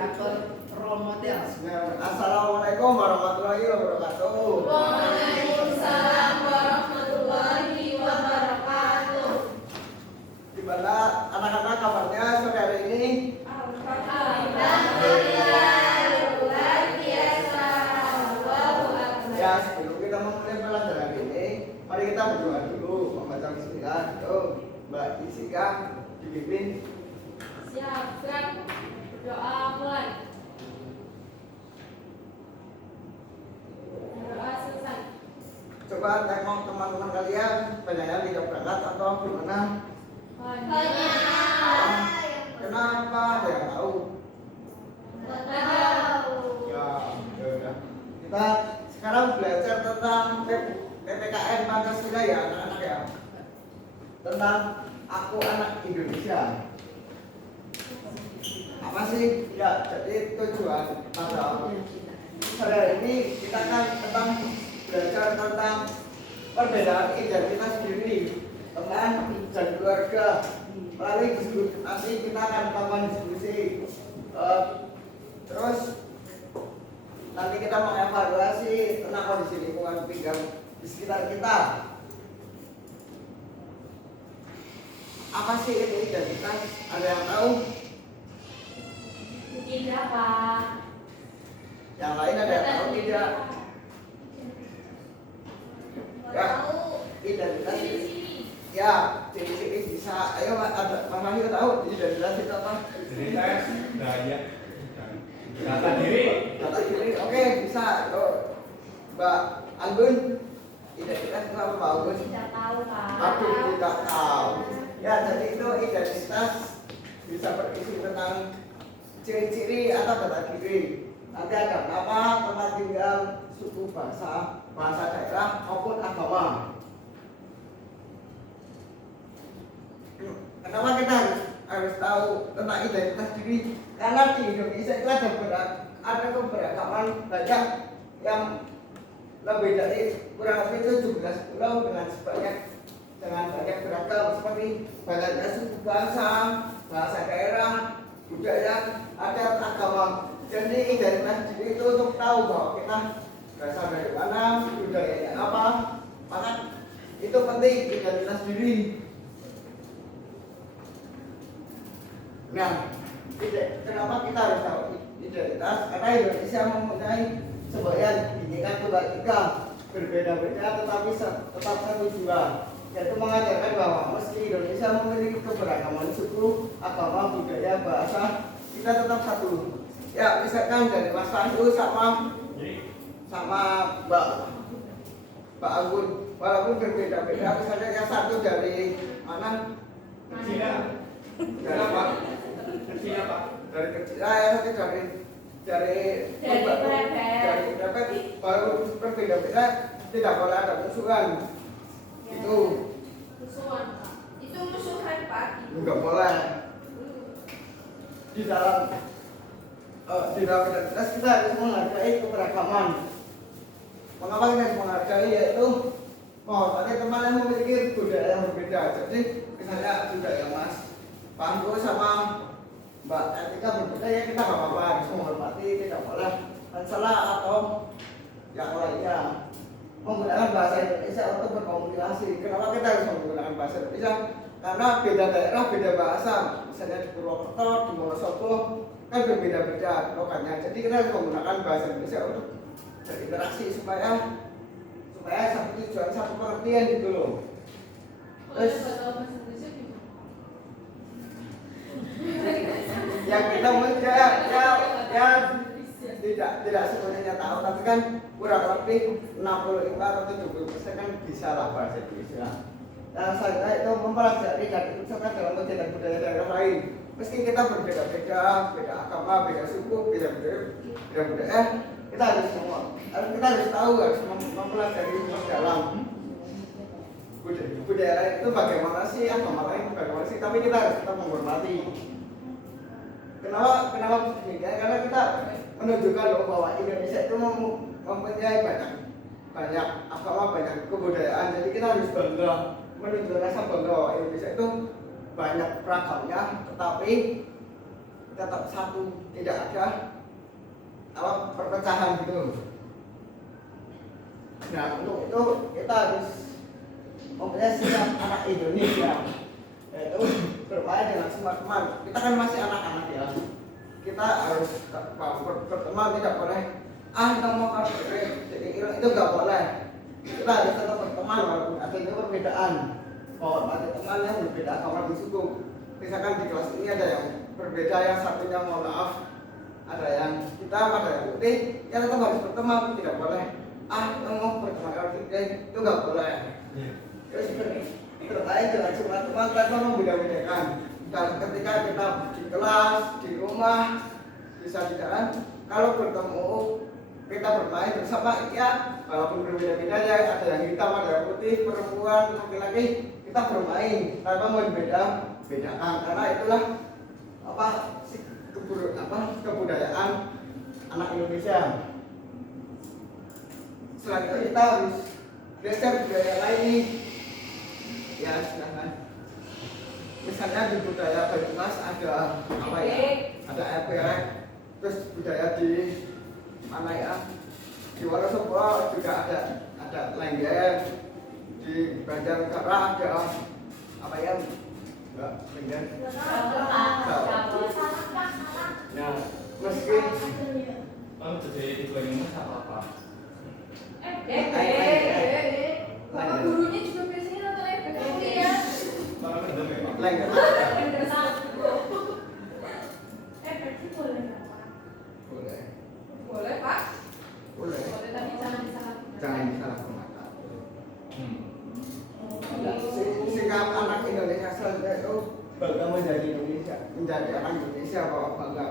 aktor role model. Assalamualaikum warahmatullahi wabarakatuh. Waalaikumsalam warahmatullahi wabarakatuh. Gimana anak-anak kabarnya sore hari ini? Alhamdulillah luar biasa. Allahu akbar. Ya, sebelum kita memulai pelajaran ini, mari kita berdoa dulu, membaca bismillah. Yuk, Mbak Jessica dipimpin. Siap, gerak. Doa mulai. Doa selesai. Coba tengok teman-teman kalian, banyak yang tidak berangkat atau gimana? Banyak. Kenapa? Ada yang tahu? Tahu. Ya, udah. Kita sekarang belajar tentang PPKN Pancasila ya, anak-anak ya. Tentang aku anak Indonesia. Apa sih? Ya, jadi tujuan pada sore ini kita kan tentang belajar tentang perbedaan identitas diri, teman dan keluarga. Melalui diskusi nanti kita akan melakukan diskusi. Terus nanti kita mengevaluasi tentang kondisi lingkungan pinggang di sekitar kita. Apa sih itu identitas? Ada yang tahu? Tidak, Pak. Yang lain ada yang tahu tidak? Ya, identitas ya, ciri-ciri bisa. Ayo ada Mas Mahir tahu identitas itu apa? Identitas daya data diri. Data diri, oke bisa. Tuh, Mbak Anggun, identitas itu apa Mbak Anggun? Tidak tahu, Pak. Aduh, tidak tahu. Ya, jadi itu identitas bisa berisi tentang ciri-ciri atau data diri. Nanti ada nama, tempat tinggal, suku, bahasa daerah maupun agama. Kenapa kita harus tahu tentang identitas diri? Karena di Indonesia itu ada keberagaman banyak yang lebih dari kurang lebih 17 pulau dengan banyak beragam seperti banyaknya suku bangsa, bahasa daerah, budaya, adat, agama. Jadi identitas diri itu untuk tahu bahwa kita berasal dari mana, budayanya apa, maka itu penting identitas diri. Nah, kenapa kita harus tahu identitas? Karena Indonesia mempunyai semboyan Bhinneka Tunggal Ika, berbeda-beda tetapi tetap satu jua, yaitu mengajarkan bahwa meski Indonesia memiliki keberagaman suku, agama, budaya, bahasa, kita tetap satu. Ya, misalkan dari Mas Pandu sama Mbak Anggun, walaupun berbeda-beda, misalnya yang satu dari mana? Cina. Dari apa? Cina, Pak. Dari kecil, yang satu dari berapa? Baru berbeda-beda, tidak boleh ada musuhan. Itu Musuhan, Pak. Itu musuhan, Pak. nggak boleh. Di dalam identitas kita harus menghargai keberagaman. Mengapa kita harus menghargai? Yaitu tadi teman yang memiliki budaya yang berbeda. Jadi misalnya budaya Mas Pandu sama Mbak Etika berbeda, ya kita nggak apa-apa, harus menghormati, tidak boleh mencela atau yang lainnya. Menggunakan bahasa Indonesia untuk berkomunikasi. Kenapa kita harus menggunakan bahasa Indonesia? Karena beda daerah, beda bahasa. Misalnya di Purwokerto, di Wonosobo, kan berbeda-beda logatnya. Jadi kita harus menggunakan bahasa Indonesia untuk berinteraksi supaya satu tujuan, satu pengertian gitu loh. Terus yang kita tidak semuanya tahu, tapi kan kurang lebih 65 atau 70% kan bisa lah bahasa Indonesia. Dan saya itu mempelajari dan ikutserta dalam kegiatan budaya daerah lain. Meski kita berbeda-beda, beda agama, beda suku, beda budaya, kita harus tahu, harus mempelajari mendalam budaya lain itu bagaimana sih, agama lain bagaimana sih, tapi kita harus tetap menghormati. Kenapa demikian? Karena kita menunjukkan bahwa Indonesia itu mempunyai banyak agama, banyak kebudayaan. Jadi kita harus bangga, menunjukkan rasa bangga bahwa Indonesia itu banyak ragamnya, tetapi tetap satu, tidak ada apa perpecahan gitu. Nah untuk itu kita harus mempunyai sikap anak Indonesia, yaitu bermain dengan semua teman. Kita kan masih anak-anak ya, kita harus berteman, tidak boleh kita mau itu nggak boleh. Kita harus tetap berteman walaupun ada perbedaan. Ada teman yang berbeda agama di suku. Misalkan di kelas ini ada yang berbeda, yang satunya mohon maaf, ada yang hitam, ada yang putih, ya tetap harus berteman, tidak boleh kita mau berteman kalau itu nggak boleh. Terus bermain dengan semua teman tanpa membeda-bedakan. Dan ketika kita di kelas, di rumah, bisa di jalan, kalau bertemu kita bermain bersama, ya walaupun berbeda-beda ya, ada yang hitam, ada yang putih, perempuan, laki-laki, kita bermain tanpa membeda-bedakan, karena itulah kebudayaan anak Indonesia. Selain itu kita harus belajar budaya lain. Ya silahkan. Misalnya di budaya Banyumas ada apa ya? Ada eprek. Terus budaya di mana ya? Di Wonosobo juga ada lengger. Di Banjarnegara ada apa ya? Enggak, lengger. Nah, meski Kalau jadi di Banyumas apa-apa? Bapak gurunya juga biasanya nonton FPK ya. Malah mendem ya Pak? lengger. FPK boleh nggak Pak? Boleh. Boleh Pak. Boleh. Boleh tapi jangan disalahgunakan. Jangan disalahgunakan. Nah, Sikap anak Indonesia selanjutnya itu bangga menjadi Indonesia, menjadi anak Indonesia, bahwa bangga.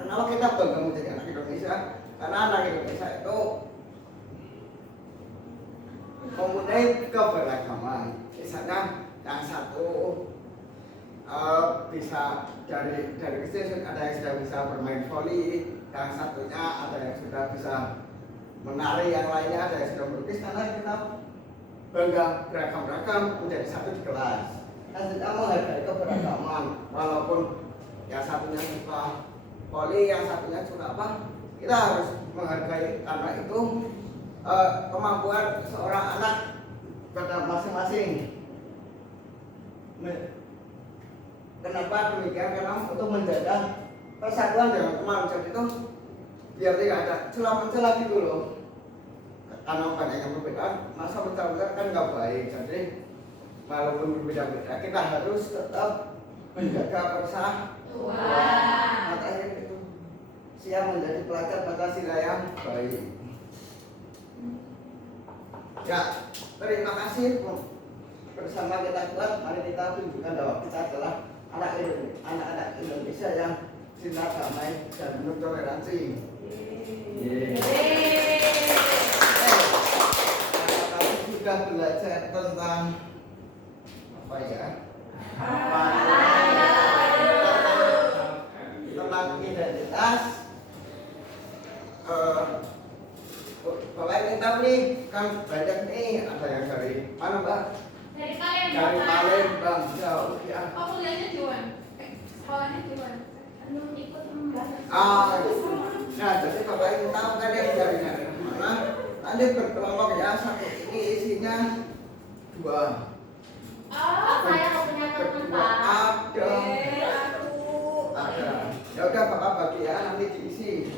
Kenapa kita bangga menjadi anak Indonesia? Karena anak Indonesia itu mempunyai keberagaman. Misalnya yang satu bisa dari kecil ada yang sudah bisa bermain voli, yang satunya ada yang sudah bisa menari, yang lainnya ada yang sudah melukis. Karena kita bangga beragam-ragam menjadi satu di kelas. Dan kita menghargai keberagaman, walaupun yang satunya suka voli, yang satunya suka apa, kita harus menghargai, karena itu kemampuan seorang anak pada masing-masing. Kenapa demikian? Karena untuk menjaga persatuan dengan teman. Jadi itu biar tidak ada celah-celah gitu loh. Karena banyaknya perbedaan, masa mencampur kan nggak baik. Jadi walaupun berbeda-beda, kita harus tetap menjaga persatuan. Makanya itu siap menjadi pelajar Pancasila yang baik. Ya, terima kasih bersama kita kuat. Mari kita tunjukkan bahwa kita adalah anak-anak Indonesia yang cinta damai dan penuh toleransi. Kami sudah belajar tentang apa ya? Tentang identitas. Bapak ingin tahu nih, kan banyak nih, ada yang dari mana Mbak? Dari Palembang. Dari Palembang, jauh ya. Oh, kuliahnya di mana? Sekolahnya di mana? Ikut mbak. Nah jadi Bapak ingin tahu kan yang dari mana? Nanti berkelompok ya, satu ini isinya 2. Oh, saya mau punya teman Pak. Ada. Aku. Ada. Ya udah Bapak bagi ya, nanti diisi.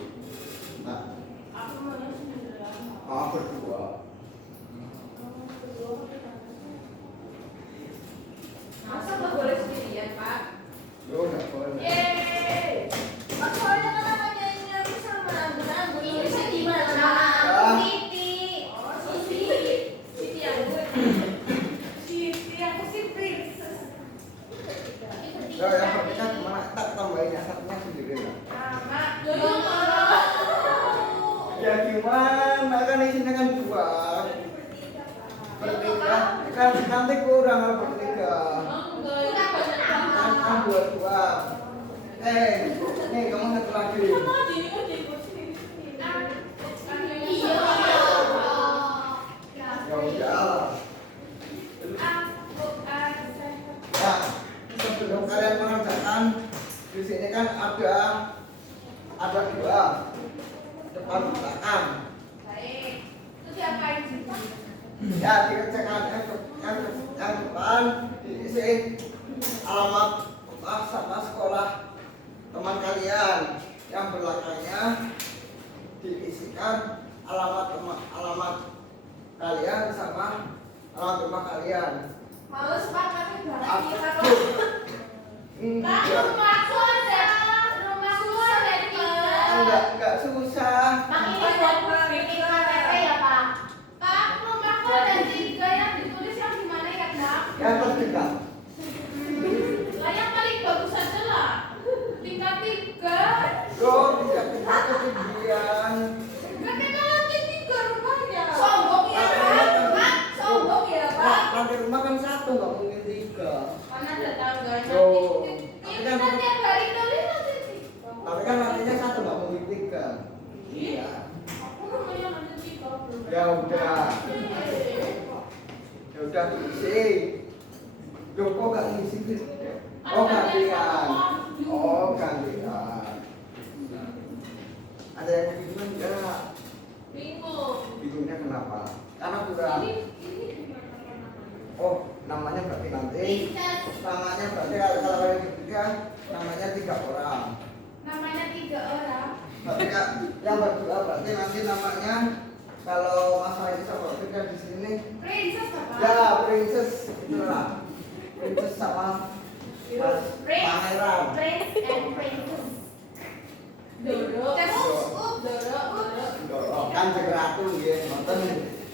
Nah, Aku maunya sendirian. berdua. Masa nggak boleh sendirian Pak? Lo udah boleh. Yeay. Pak soalnya kan namanya ini aku sama Abu Inggrisnya gimana? Siti. Oh, Siti. Siti yang gue. Siti aku si princess. Ya yang pertama gimana? Tak tambahin yang satunya sendiri lah. Sama. Ya gimana kan isinya kan 2. Bertiga. Kan nanti kurang kalau bertiga. Kan 2. Nih kamu satu lagi. Ya udah. Ya, sebelum kalian mengerjakan di sini kan ada ada 2. Depan belakang. Baik. Itu diapain sih? Ya, dikerjakan yang depan diisi alamat rumah sama sekolah teman kalian. Yang belakangnya diisikan alamat kalian sama alamat rumah kalian. Males banget banget Aku kita tuh. Kan rumahku ada Enggak susah. Pak ini buat bikin KTP ya Pak. Pak, rumahku ada 3 yang ditulis yang gimana ya Pak? Yang ketiga. Lah yang paling bagus aja lah. Tingkat 3. Tidak ketinggian. Berarti kalau lantai 3 rumahnya. Sombong ya Pak. Pak, sombong ya Pak. Lantai rumah kan 1, nggak mungkin 3. Karena ada tangganya. Oh. Kita tiap hari tulis lantai 3. Tapi kan lantainya 1, nggak mungkin 3. Iya. Aku rumahnya lantai 3. Ya udah. Ya udah diisi. Loh, kok nggak ngisi? Oh gantian. Oh gantian. Ada yang bingung enggak? Bingung. Bingungnya kenapa? Karena kurang. Ini gimana namanya? Oh, namanya berarti nanti. Namanya berarti kalau yang ketiga namanya 3 orang. Namanya 3 orang. Berarti Kak, yang berdua berarti nanti namanya kalau masalah itu sama kita di sini. Princess apa? Ya, princess itulah. Princess sama Mas Pangeran. Prince and princess. Doro. Doro. Doro, Kanjeng Ratu nggih, nonton.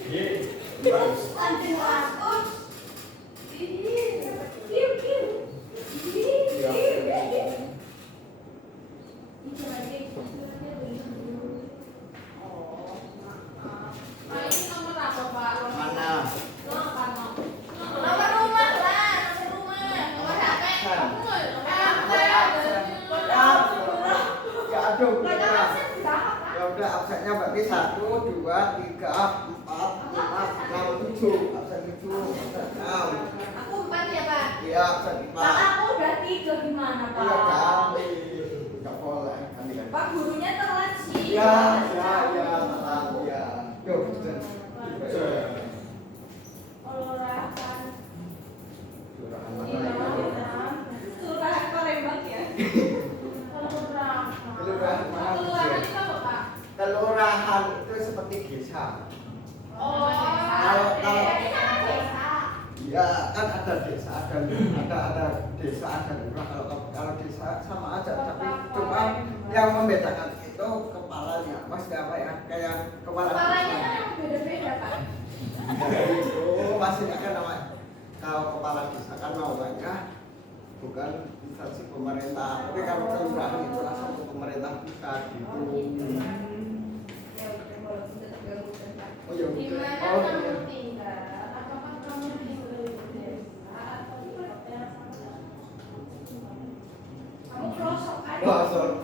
Iya. Kanjeng Ratu. Ini nomor apa, Pak? Mana? Nomor rumah lah, nomor rumah. Nomor HP. Kamu Ya aduh, Nomor ya. absen berapa, Pak? Ya udah absennya berarti 1, 2, 3, 4, 5, 6, 7. Absen 7, absen 6. Aku 4 ya, Pak. Iya, absen Pak, 4. aku udah 3 gimana, Pak? Iya ganti. Enggak boleh ganti. Pak, gurunya telat sih. Ya, telat ya. Yo, absen. Kelurahan. Kelurahan Iya, mana itu? Kelurahan Palembang ya. Kelurahan. Kelurahan mana? Kelurahan itu apa, Pak? Kelurahan itu seperti desa. Oh, Kalau- ini kan desa. Ya, kan ada desa, ada desa, ada lurah. Kalau desa sama aja, tapi cuma yang membedakan itu kepalanya. Mas apa ya? Kayak kepala Kepalanya desa. kan yang beda-beda, Pak. Itu masih kan nama. Kalau kepala desa kan namanya bukan instansi pemerintah, tapi kalau kelurahan itu langsung ke pemerintah pusat gitu. Ya udah, kalau bisa tergabungkan, Pak. Oh ya Di udah. mana Oh kamu iya. tinggal? Apakah kamu tinggal di desa atau di kota? Kamu pelosok aja. Wah,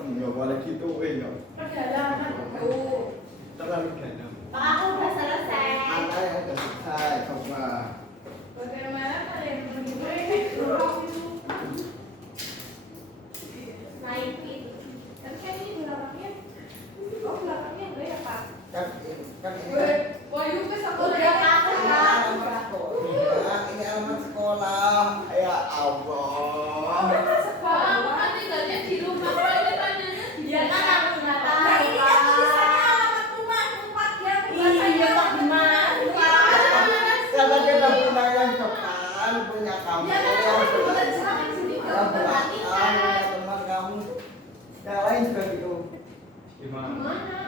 nggak boleh gituin dong. Pedalaman tuh. Terlalu dalam. Pak, aku udah selesai. Anda yang udah selesai, coba. Bagaimana kalian berdua naikin? Tapi kan ini belakangnya. Oh, belakangnya enggak ya, Pak? Kan ini. Wayu ke sekolah ya, Pak. Ini alamat sekolah. Ini alamat sekolah. Ya Allah. Sekolah, aku kan tinggalnya di rumah. Kok ini tanyanya dia kan aku nggak tahu. Nah, ini kan tulisannya alamat rumah 4 ya. Iya, Pak, gimana? Karena dia udah punya yang depan, punya kamu, Ya kan yang aku belakang, udah sama sini yang kalau belakang, perhatikan. punya teman kamu. Yang lain juga gitu. Gimana? Gimana?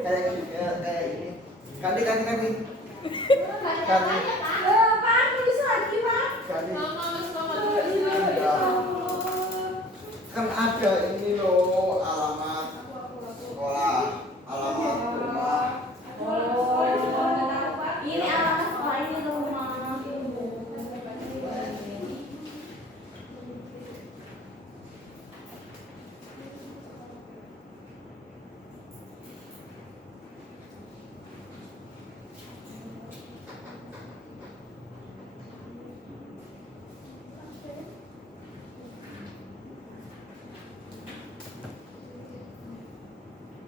Kayak ini. Ganti. Apaan tulis lagi, Pak? Ganti. Ya. Kan ada ini loh alamat sekolah, alamat rumah. Ini alamat sekolah ini rumah.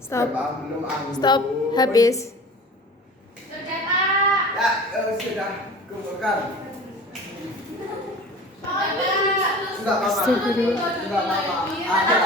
Stop. Belum anggur. Stop. Habis. Tercetak. Ya, sudah kumpulkan. Pokoknya Enggak, Mama. Astagfirullah. Enggak, Mama. Ada